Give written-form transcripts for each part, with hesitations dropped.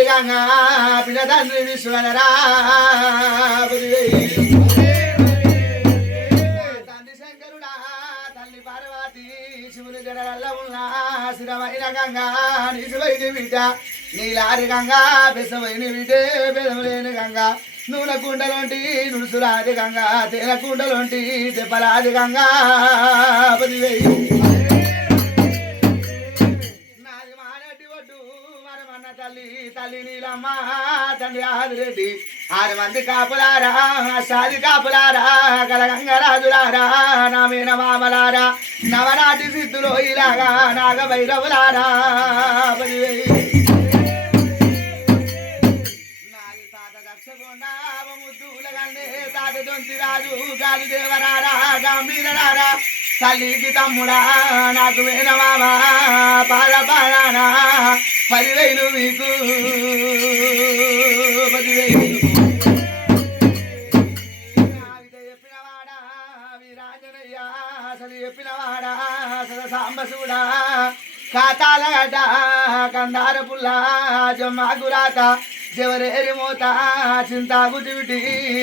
తల్లి గంగా పిల్ల తండ్రి విశ్వనరా తండ్రి శంకరుడా తల్లి పార్వతి శివుని జడల ఉన్న స్థిరమైన గంగా నిజమైన బిడ్డ నీలారి గంగా బెసమైన బిడ్డే బెదములేని గంగా నూనె కుండలోంటి నుడుసులాది గంగా తేనె కుండలోంటి దెబ్బలాది గంగా పదివేయి నాది మానటి ఒడ్డు మరమన్న తల్లి తల్లి నీలమ్మ తండ్రి ఆదిరెడ్డి 6 మంది కాపులారా సాది కాపులారా కలగంగరాజులారా నామేన మామలారా నవనాటి సిద్ధులో ఇలాగా నాగభైరవులారా పదివేయి రాజు గాలి దేవరారా గంభీరరారా తల్లికి తమ్ముడా నాకు వేనమామా పాల పాలానా 10,000 మీకు 10,000 చెప్పినవాడా వీరాజనయ్య అసలు చెప్పినవాడా అసలు సాంబశివుడా కాతాల గడ్డ కందార పుల్ల జమ్మాగురాత జవరేరి మోత చింతాకు చివిటి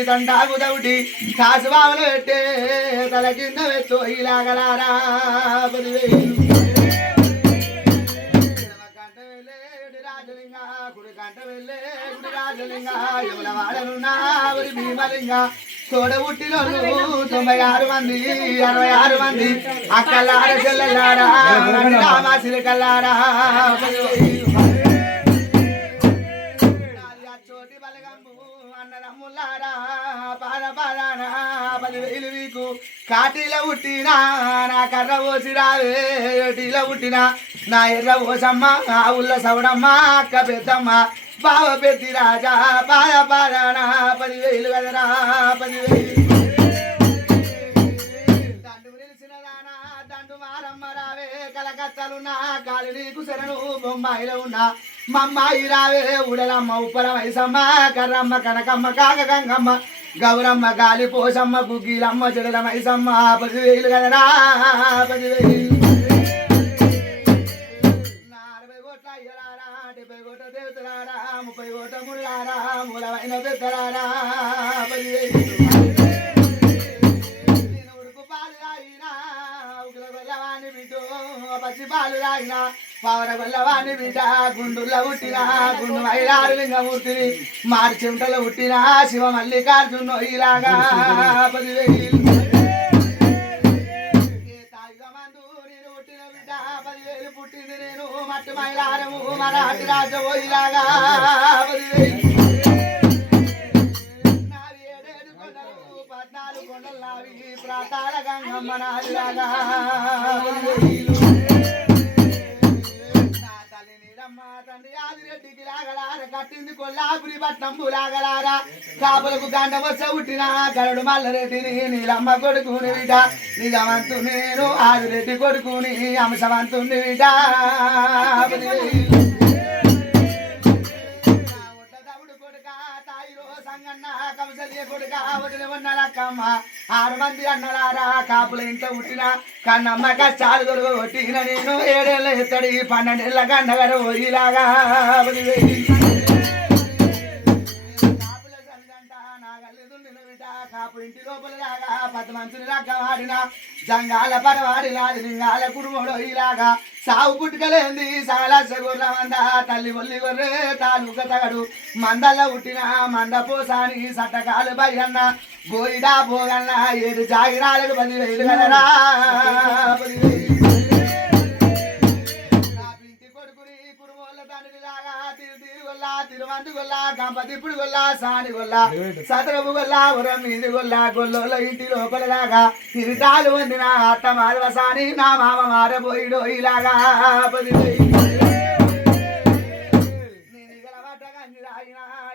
దండాకు దౌటి కాసుబావులు పెట్టే తల కింద వెత్తు ఇలాగలారా 10,000 రాజలింగ కుడి కంట వెళ్ళే గుడి రాజలింగ ఎవల వాడనున్నా ఊరి భీమలింగ తోడ పుట్టిన 96 మంది 66 మంది అక్కలార చెల్లెలారా రామాసిరి కల్లారా అన్నదమ్ములారా పాల పాలానా 10,000 మీకు కాటిలో పుట్టినా నా కర్ర పోసి రావే ఏటిలో పుట్టినా నా ఎర్ర పోసమ్మ ఆ ఉల్ల సవడమ్మ అక్క పెద్దమ్మ బావ పెద్ది రాజా పాల పాలానా 10,000 కదరా 10,000 దండు నిలిచిన దానా దండు మారమ్మ రావే కలకత్తలున్నా కాలి నీకు శరణు బొంబాయిలో ఉన్నా మమ్మాయి రావే ఉడలమ్మ ఉప్పల వైసమ్మ కర్రమ్మ కనకమ్మ కాక గంగమ్మ గౌరమ్మ గాలి పోసమ్మ గుగ్గిలమ్మ జడల మైసమ్మ 10,000 కదరా 10,000 40 కోట్ల అయ్యలారా 70 కోట్ల దేవతలారా 30 కోట్ల ముళ్ళారా మూలమైన పెద్దలారా 10,000 పచ్చి పాలు తాగిన పవర గొల్లవాణి బిడ్డ గుండుల్ల పుట్టిన గుండు మైలారు లింగమూర్తిని మార్చెంటలో పుట్టిన శివ మల్లికార్జున ఇలాగా 10,000 తాయిగమందు నేను పుట్టిన బిడ్డ 10,000 పుట్టింది నేను మట్టి మైలారము మరాఠి రాజవో ఇలాగా 10,000 14 కొండలు నావి ప్రాతాల గంగమ్మ నాదిలాగా 10,000 తండ్రి ఆదిరెడ్డికి లాగలార కట్టింది కొల్లాపురి పట్నంబు లాగలారా కాపులకు గంట వచ్చ పుట్టిన గరుడు మల్లరెడ్డిని నీలమ్మ కొడుకుని విట నిజమంతుని నేను ఆదిరెడ్డి కొడుకుని అంశవంతుని విట కంసలియ కొడుక వదిలి ఉన్నలక్కమ్మ 6 మంది అన్నలారా కాపుల ఇంట్లో పుట్టిన కన్నమ్మ కష్టాలు దొరుకు కొట్టిన నేను 7 ఏళ్ళ ఎత్తడి 12 ఏళ్ళ గండగర పోయిలాగా 10,000 కాపుల సంగంట నాగల్లిదుండిన బిడ్డ కాపు ఇంటి లోపల లాగా 10 మంచుని లక్క వాడిన జంగాల పరవాడిలాది లింగాల కుడుమోడో ఇలాగా సావు పుట్టుకలేంది సగలస గుర్రమంద తల్లి ఒల్లి గొర్రె తాలూక తగడు మందల్ల పుట్టిన మంద పోసాని సట్టకాలు బయ్యన్న బోయిడా పోగన్న 7 జాగిరాలకు 10,000 కదరా 10,000 ఇంటి కొడుకుని కుడుమోళ్ళ తండ్రి లాగా తిరు గొల్లా తిరుమంది గొల్లా గంపతిప్పుడు గొల్లా సాని గొల్లా సతరపు గొల్లా ఉరం మీది గొల్లా గొల్లోళ్ళ ఇంటి లోపల లాగా తిరిటాలు వందిన అత్త మాధవసాని నా మామ మారబోయిడో ఇలాగా 10,000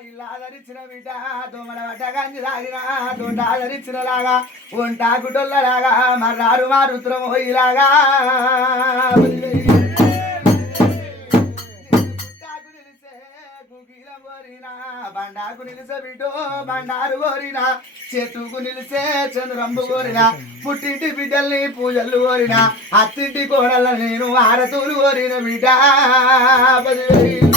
ఇల్లాదరిచిన బిడ్డ దోమల పడ్డ గంజి తాగిన దొండ ఆదరించిన లాగా ఒంటా గుడ్డొల్లలాగా మర్రారు మారుత్రమో ఇలాగా బండాకు నిలిసే బిడ్డో బండారు కోరిన చెట్టుకు నిలిసే చంద్రంబు కోరిన పుట్టింటి బిడ్డల్ని పూజలు కోరిన అత్తింటి కోడల నేను ఆరతులు కోరిన బిడ్డ 10,000